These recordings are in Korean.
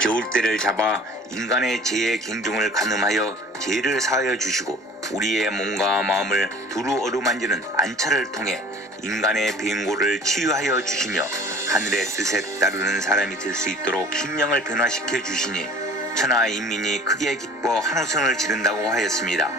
겨울 때를 잡아 인간의 죄의 갱종을 가늠하여 죄를 사하여 주시고 우리의 몸과 마음을 두루 어루만지는 안차를 통해 인간의 병고를 치유하여 주시며 하늘의 뜻에 따르는 사람이 될 수 있도록 심령을 변화시켜 주시니 천하 인민이 크게 기뻐 한호성을 지른다고 하였습니다.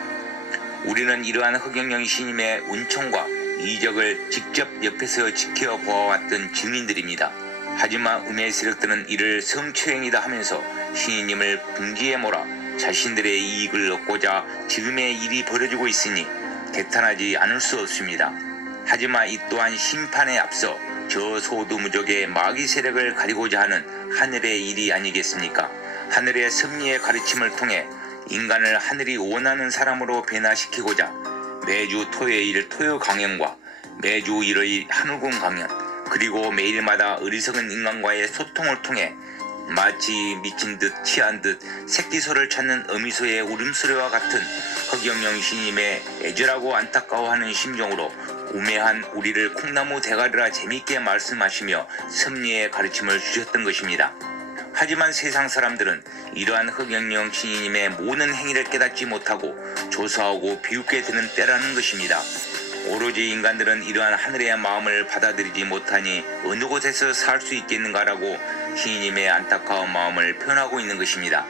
우리는 이러한 흑영령 신임의 운총과 이적을 직접 옆에서 지켜보아왔던 증인들입니다. 하지만 음의 세력들은 이를 성추행이다 하면서 신임을 궁지에 몰아 자신들의 이익을 얻고자 지금의 일이 벌어지고 있으니 개탄하지 않을 수 없습니다. 하지만 이 또한 심판에 앞서 저 소두무족의 마귀 세력을 가리고자 하는 하늘의 일이 아니겠습니까? 하늘의 섭리의 가르침을 통해 인간을 하늘이 원하는 사람으로 변화시키고자 매주 토요일 토요 강연과 매주 일요일 하늘군 강연 그리고 매일마다 어리석은 인간과의 소통을 통해 마치 미친 듯 취한 듯 새끼소를 찾는 어미소의 울음소리와 같은 흑영령 신임의 애절하고 안타까워하는 심정으로 우매한 우리를 콩나무 대가리라 재밌게 말씀하시며 섭리의 가르침을 주셨던 것입니다. 하지만 세상 사람들은 이러한 흑영령 신임의 모든 행위를 깨닫지 못하고 조사하고 비웃게 되는 때라는 것입니다. 오로지 인간들은 이러한 하늘의 마음을 받아들이지 못하니 어느 곳에서 살 수 있겠는가라고 신임의 안타까운 마음을 표현하고 있는 것입니다.